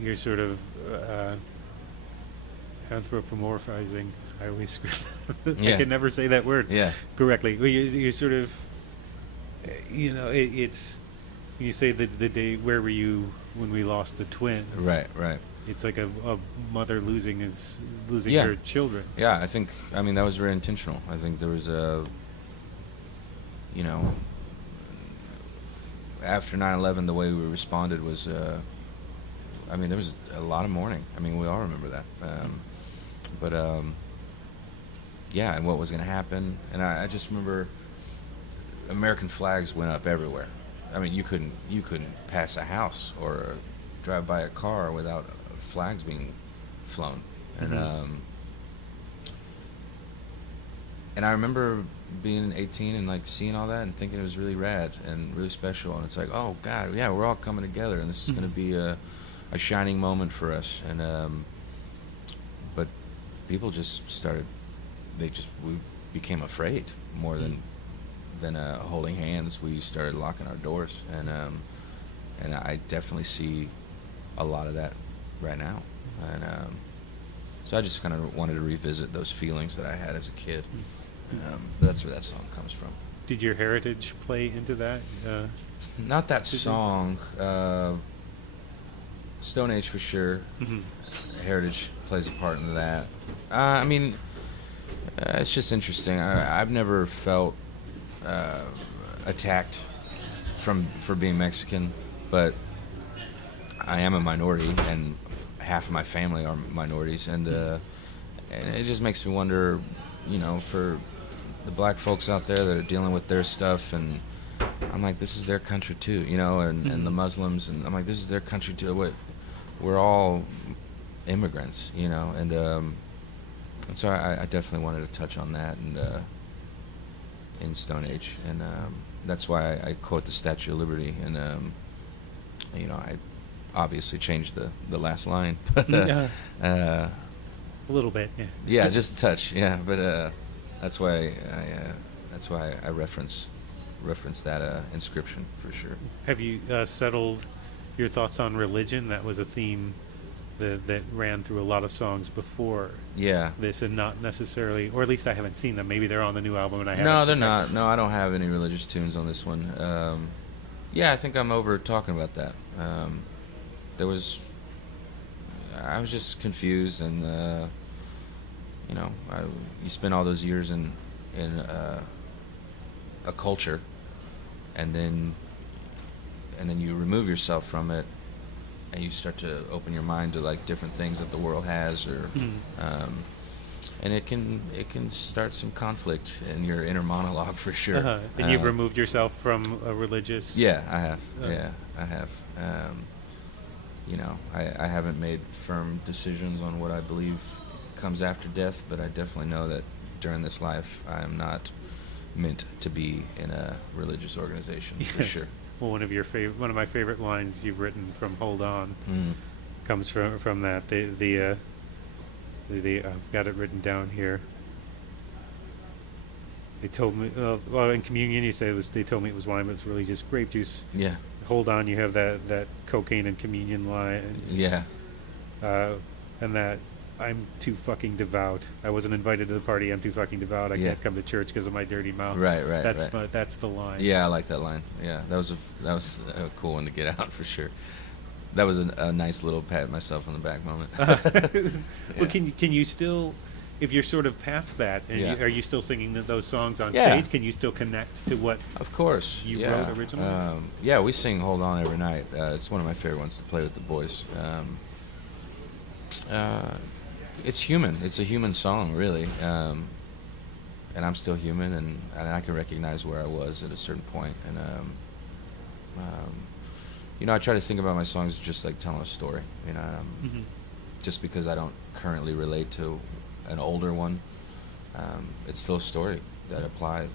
You're sort of anthropomorphizing. I always screw. I can never say that word correctly. Well, you're sort of, it's. You say the day, where were you when we lost the twins? Right. It's like a mother losing her children. Yeah, I mean that was very intentional. I think there was after 9/11, the way we responded was, there was a lot of mourning. I mean, we all remember that. And what was going to happen. And I just remember American flags went up everywhere. I mean, you couldn't pass a house or drive by a car without flags being flown. And I remember being 18 and like seeing all that and thinking it was really rad and really special. And it's like, oh God, yeah, we're all coming together, and this is going to be a shining moment for us. And but people just started. We became afraid more than than holding hands, we started locking our doors, and I definitely see a lot of that right now, and so I just kind of wanted to revisit those feelings that I had as a kid. That's where that song comes from. Did your heritage play into that? Not that song. Stone Age for sure. Mm-hmm. Heritage plays a part in that. I mean, it's just interesting. I've never felt attacked for being Mexican, but I am a minority, and half of my family are minorities, and it just makes me wonder, for the black folks out there that are dealing with their stuff, and I'm like, this is their country too, and the Muslims, and I'm like, this is their country too. We're all immigrants, and so I definitely wanted to touch on that, and in Stone Age, and that's why I quote the Statue of Liberty, and I obviously changed the last line, but a little bit, yeah. Yeah, just a touch, yeah, but that's why I reference that inscription for sure. Have you settled your thoughts on religion? That was a theme that ran through a lot of songs before this, and not necessarily, or at least I haven't seen them. Maybe they're on the new album and I haven't. No, they're not. No, I don't have any religious tunes on this one. I think I'm over talking about that. I was just confused, and you spend all those years in a culture, and then you remove yourself from it, and you start to open your mind to like different things that the world has, or and it can start some conflict in your inner monologue for sure. And you've removed yourself from a religious. Yeah, I have. I have. I haven't made firm decisions on what I believe comes after death, but I definitely know that during this life I am not meant to be in a religious organization. Yes. For sure. Well, one of my favorite lines you've written from "Hold On" comes from that. I've got it written down here. They told me, in communion, you say they told me it was wine, but it's really just grape juice. Yeah. Hold on, you have that cocaine and communion line. Yeah. And that I'm too fucking devout. I wasn't invited to the party. I'm too fucking devout. I can't come to church because of my dirty mouth. Right. That's the line. Yeah, I like that line. Yeah, that was a cool one to get out for sure. That was a nice little pat myself on the back moment. Yeah. Well, can you still, if you're sort of past that, and are you still singing those songs on stage? Can you still connect to what? Of course, you wrote originally. We sing "Hold On" every night. It's one of my favorite ones to play with the boys. It's human. It's a human song, really. And I'm still human, and I can recognize where I was at a certain point. And I try to think about my songs just like telling a story. Just because I don't currently relate to an older one, it's still a story that applied.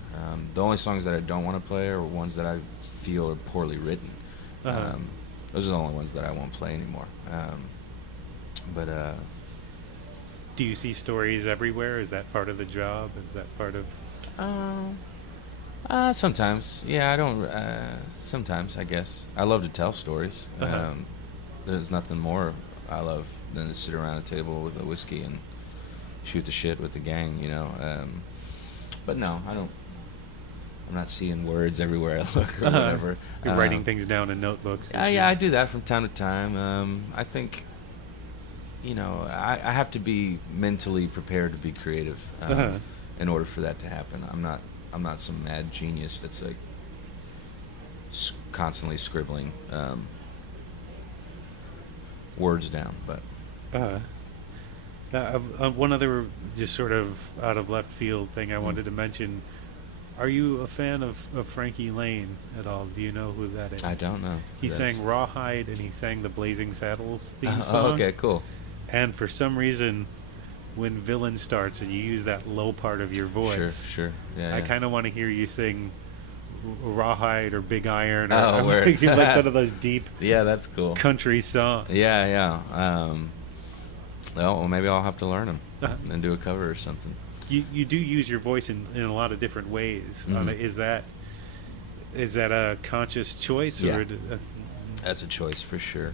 The only songs that I don't want to play are ones that I feel are poorly written. Those are the only ones that I won't play anymore. Do you see stories everywhere? Is that part of the job? Is that part of? Sometimes. Yeah, I don't. Sometimes, I guess. I love to tell stories. There's nothing more I love than to sit around a table with a whiskey and shoot the shit with the gang, But no, I don't. I'm not seeing words everywhere I look or whatever. You're writing things down in notebooks. Yeah, I do that from time to time. I think. I have to be mentally prepared to be creative in order for that to happen. I'm not some mad genius that's like constantly scribbling words down. But one other just sort of out of left field thing I wanted to mention. Are you a fan of Frankie Lane at all? Do you know who that is? I don't know. He sang Rawhide, and he sang the Blazing Saddles theme song. Okay, cool. And for some reason, when Villain starts and you use that low part of your voice, sure, yeah, I kind of want to hear you sing Rawhide or Big Iron, or like one of those deep, that's cool, country songs. Yeah. Well, maybe I'll have to learn them and do a cover or something. you do use your voice in a lot of different ways. Is that a conscious choice? Yeah. Or That's a choice for sure.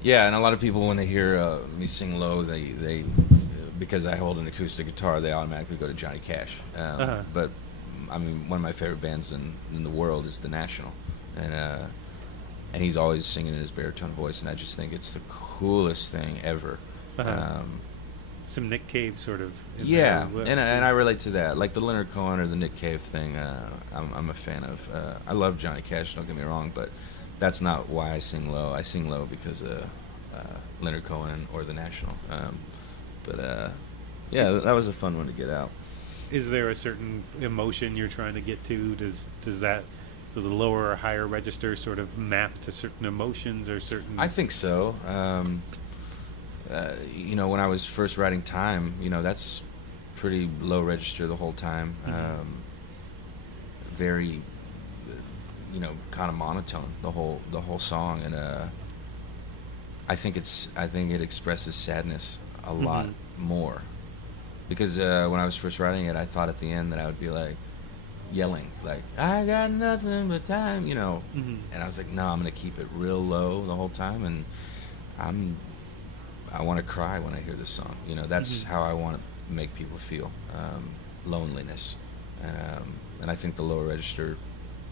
Yeah, and a lot of people, when they hear me sing low, they because I hold an acoustic guitar, they automatically go to Johnny Cash. But I mean, one of my favorite bands in the world is The National, and he's always singing in his baritone voice, and I just think it's the coolest thing ever. Some Nick Cave sort of. Yeah, and I relate to that, like the Leonard Cohen or the Nick Cave thing. I'm a fan of. I love Johnny Cash. Don't get me wrong, but that's not why I sing low. I sing low because of Leonard Cohen or the National. Yeah, that was a fun one to get out. Is there a certain emotion you're trying to get to? Does the lower or higher register sort of map to certain emotions or certain? I think so. When I was first writing Time, that's pretty low register the whole time. Very, kind of monotone the whole song, and I think it expresses sadness a lot more, because when I was first writing it, I thought at the end that I would be like yelling, like, I got nothing but time, and I was like, no, I'm gonna keep it real low the whole time, and I want to cry when I hear this song. That's how I want to make people feel, loneliness, and I think the lower register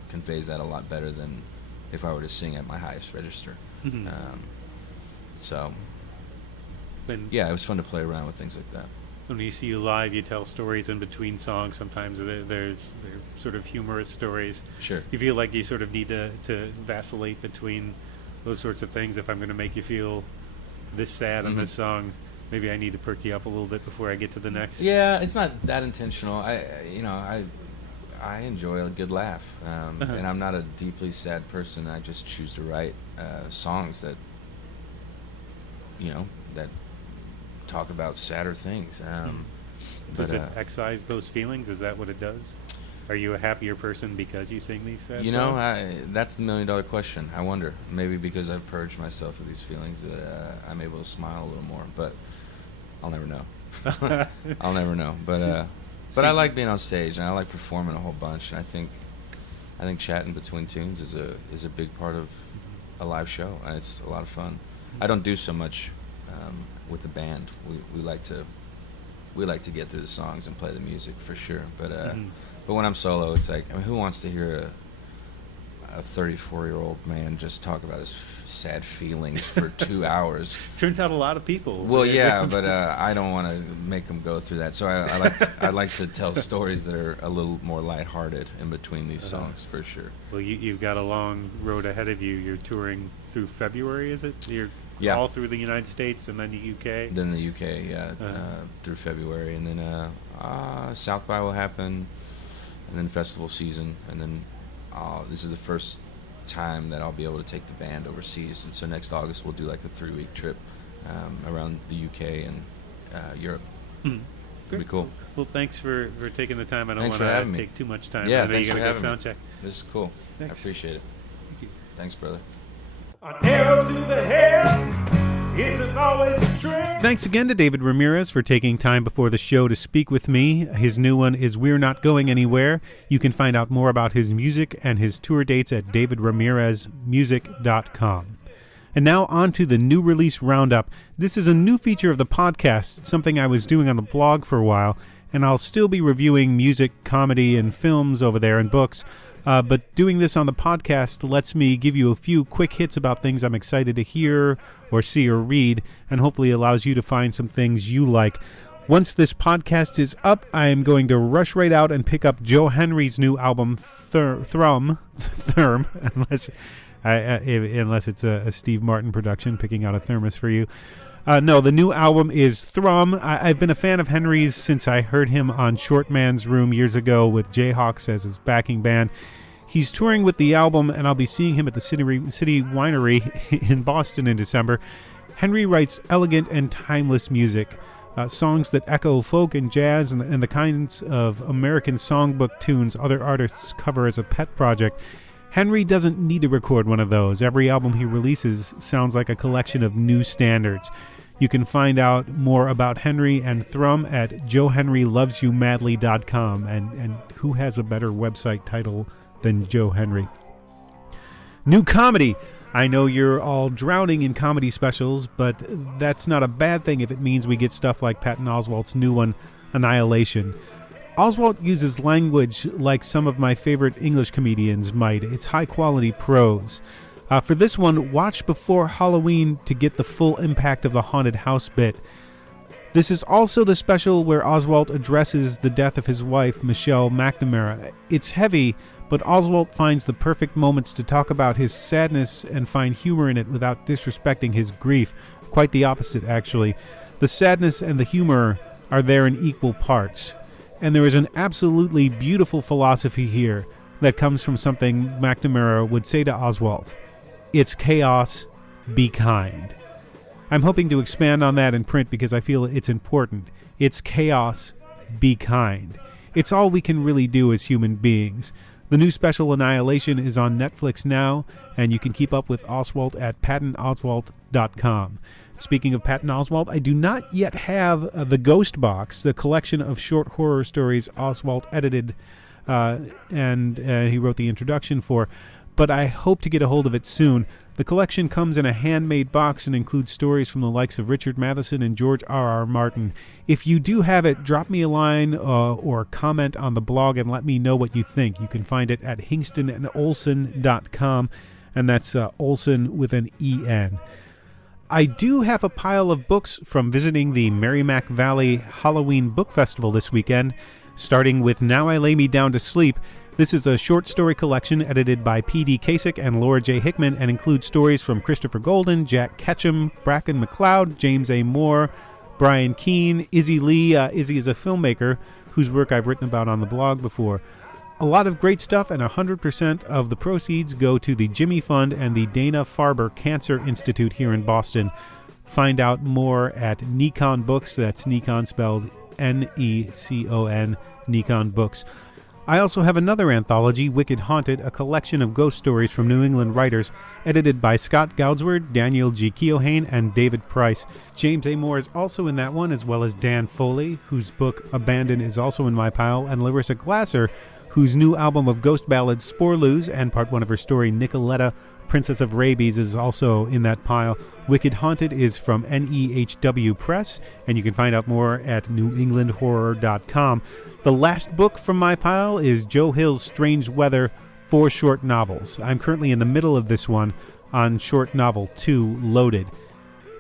conveys that a lot better than if I were to sing at my highest register. So yeah, it was fun to play around with things like that. When you see you live, you tell stories in between songs. Sometimes they're sort of humorous stories. Sure. You feel like you sort of need to vacillate between those sorts of things. If I'm going to make you feel this sad on this song, maybe I need to perk you up a little bit before I get to the next. Yeah, it's not that intentional. I enjoy a good laugh, and I'm not a deeply sad person. I just choose to write songs that that talk about sadder things. Does it excise those feelings? Is that what it does? Are you a happier person because you sing these sad songs? That's the $1 million question. I wonder. Maybe because I've purged myself of these feelings that I'm able to smile a little more. But I'll never know. I'll never know. But I like being on stage, and I like performing a whole bunch. And I think chatting between tunes is a big part of a live show, and it's a lot of fun. I don't do so much with the band. We like to get through the songs and play the music for sure. But when I'm solo, it's like, who wants to hear a 34-year-old man just talk about his sad feelings for 2 hours? Turns out a lot of people. Well, yeah, but I don't want to make them go through that. So I like to tell stories that are a little more lighthearted in between these songs, for sure. Well, you've got a long road ahead of you. You're touring through February, is it? You're all through the United States and then the UK? Then the UK, yeah, through February. And then South by will happen, and then festival season, and then this is the first time that I'll be able to take the band overseas, and so next August we'll do like a 3-week trip around the UK and Europe. It'll be cool. Well, thanks for taking the time. I don't want to take too much time. Yeah, I know thanks you for gotta having go sound me. check. This is cool. Thanks. I appreciate it. Thank you. Thanks, brother. An arrow to the head isn't always a trick. Thanks again to David Ramirez for taking time before the show to speak with me. His new one is We're Not Going Anywhere. You can find out more about his music and his tour dates at davidramirezmusic.com. And now on to the new release roundup. This is a new feature of the podcast, something I was doing on the blog for a while, and I'll still be reviewing music, comedy, and films over there and books. But doing this on the podcast lets me give you a few quick hits about things I'm excited to hear or see or read, and hopefully allows you to find some things you like. Once this podcast is up, I am going to rush right out and pick up Joe Henry's new album, Therm, unless it's a Steve Martin production, picking out a thermos for you. No, the new album is Thrum. I've been a fan of Henry's since I heard him on Short Man's Room years ago with Jayhawks as his backing band. He's touring with the album, and I'll be seeing him at the City Winery in Boston in December. Henry writes elegant and timeless music, songs that echo folk and jazz and the kinds of American songbook tunes other artists cover as a pet project. Henry doesn't need to record one of those. Every album he releases sounds like a collection of new standards. You can find out more about Henry and Thrum at joehenrylovesyoumadly.com. And who has a better website title than Joe Henry? New comedy. I know you're all drowning in comedy specials, but that's not a bad thing if it means we get stuff like Patton Oswalt's new one, Annihilation. Oswalt uses language like some of my favorite English comedians might. It's high-quality prose. For this one, watch before Halloween to get the full impact of the haunted house bit. This is also the special where Oswalt addresses the death of his wife, Michelle McNamara. It's heavy, but Oswalt finds the perfect moments to talk about his sadness and find humor in it without disrespecting his grief. Quite the opposite, actually. The sadness and the humor are there in equal parts. And there is an absolutely beautiful philosophy here that comes from something McNamara would say to Oswalt. It's chaos, be kind. I'm hoping to expand on that in print because I feel it's important. It's chaos, be kind. It's all we can really do as human beings. The new special Annihilation is on Netflix now, and you can keep up with Oswalt at pattonoswalt.com. Speaking of Patton Oswalt, I do not yet have the Ghost Box, the collection of short horror stories Oswalt edited and he wrote the introduction for, but I hope to get a hold of it soon. The collection comes in a handmade box and includes stories from the likes of Richard Matheson and George R.R. Martin. If you do have it, drop me a line or comment on the blog and let me know what you think. You can find it at hingstonandolson.com, and that's Olson with an E-N. I do have a pile of books from visiting the Merrimack Valley Halloween Book Festival this weekend, starting with Now I Lay Me Down to Sleep. This is a short story collection edited by P.D. Kasich and Laura J. Hickman and includes stories from Christopher Golden, Jack Ketchum, Bracken McLeod, James A. Moore, Brian Keene, Izzy Lee. Izzy is a filmmaker whose work I've written about on the blog before. A lot of great stuff, and 100% of the proceeds go to the Jimmy Fund and the Dana-Farber Cancer Institute here in Boston. Find out more at Nikon Books. That's Nikon spelled N-E-C-O-N, Nikon Books. I also have another anthology, Wicked Haunted, a collection of ghost stories from New England writers, edited by Scott Goudsward, Daniel G. Keohane, and David Price. James A. Moore is also in that one, as well as Dan Foley, whose book Abandon is also in my pile, and Larissa Glasser, whose new album of ghost ballads, Sporloos, and part one of her story, Nicoletta, Princess of Rabies, is also in that pile. Wicked Haunted is from NEHW Press, and you can find out more at newenglandhorror.com. The last book from my pile is Joe Hill's Strange Weather, 4 short novels. I'm currently in the middle of this one on short novel 2, Loaded.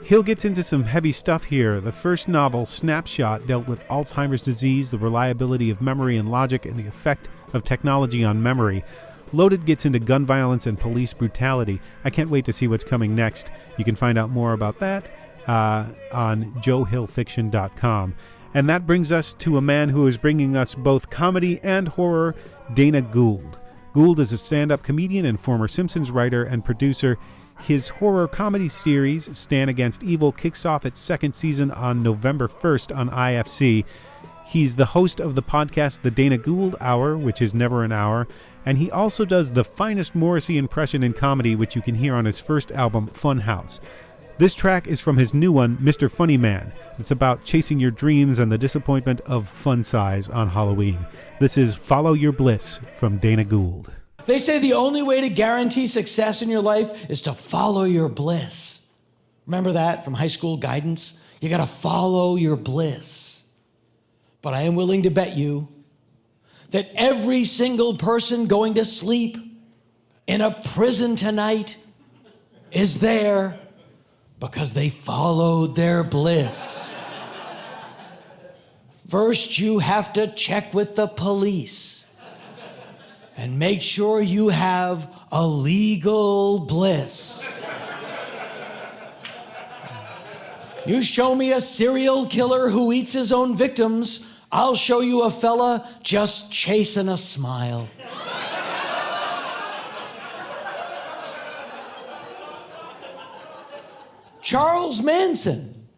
Hill gets into some heavy stuff here. The first novel, Snapshot, dealt with Alzheimer's disease, the reliability of memory and logic, and the effect of technology on memory. Loaded gets into gun violence and police brutality. I can't wait to see what's coming next. You can find out more about that on joehillfiction.com. And that brings us to a man who is bringing us both comedy and horror, Dana Gould. Gould is a stand-up comedian and former Simpsons writer and producer. His horror comedy series, Stand Against Evil, kicks off its second season on November 1st on IFC. He's the host of the podcast The Dana Gould Hour, which is never an hour, and he also does the finest Morrissey impression in comedy, which you can hear on his first album, Funhouse. This track is from his new one, Mr. Funny Man. It's about chasing your dreams and the disappointment of fun size on Halloween. This is Follow Your Bliss from Dana Gould. They say the only way to guarantee success in your life is to follow your bliss. Remember that from high school guidance? You got to follow your bliss. But I am willing to bet you that every single person going to sleep in a prison tonight is there because they followed their bliss. First, you have to check with the police and make sure you have a legal bliss. You show me a serial killer who eats his own victims, I'll show you a fella just chasing a smile. Charles Manson,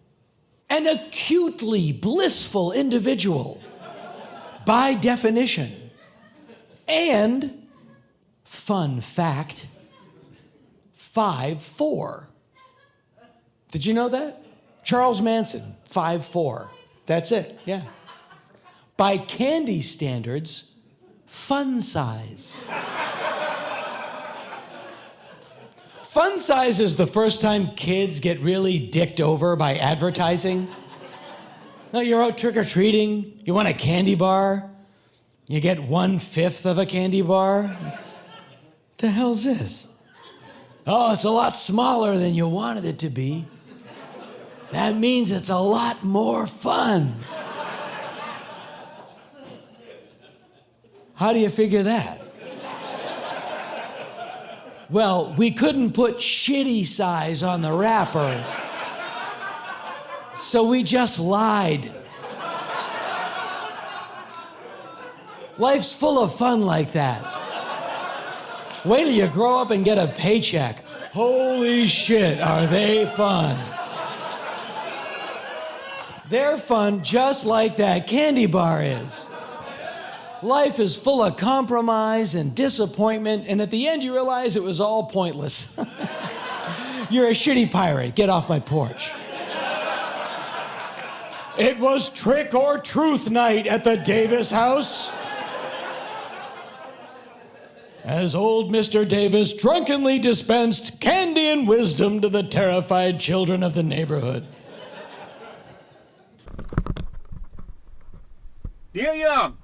an acutely blissful individual, by definition. And, fun fact, 5'4". Did you know that? Charles Manson, 5'4". That's it, yeah. By candy standards, fun size. Fun size is the first time kids get really dicked over by advertising. No, you're out trick-or-treating, you want a candy bar, you get 1/5 of a candy bar. The hell's this? Oh, it's a lot smaller than you wanted it to be. That means it's a lot more fun. How do you figure that? Well, we couldn't put shitty size on the wrapper, so we just lied. Life's full of fun like that. Wait till you grow up and get a paycheck. Holy shit, are they fun? They're fun just like that candy bar is. Life is full of compromise and disappointment, and at the end you realize it was all pointless. You're a shitty pirate. Get off my porch. It was trick or truth night at the Davis house. As old Mr. Davis drunkenly dispensed candy and wisdom to the terrified children of the neighborhood. Neil Young.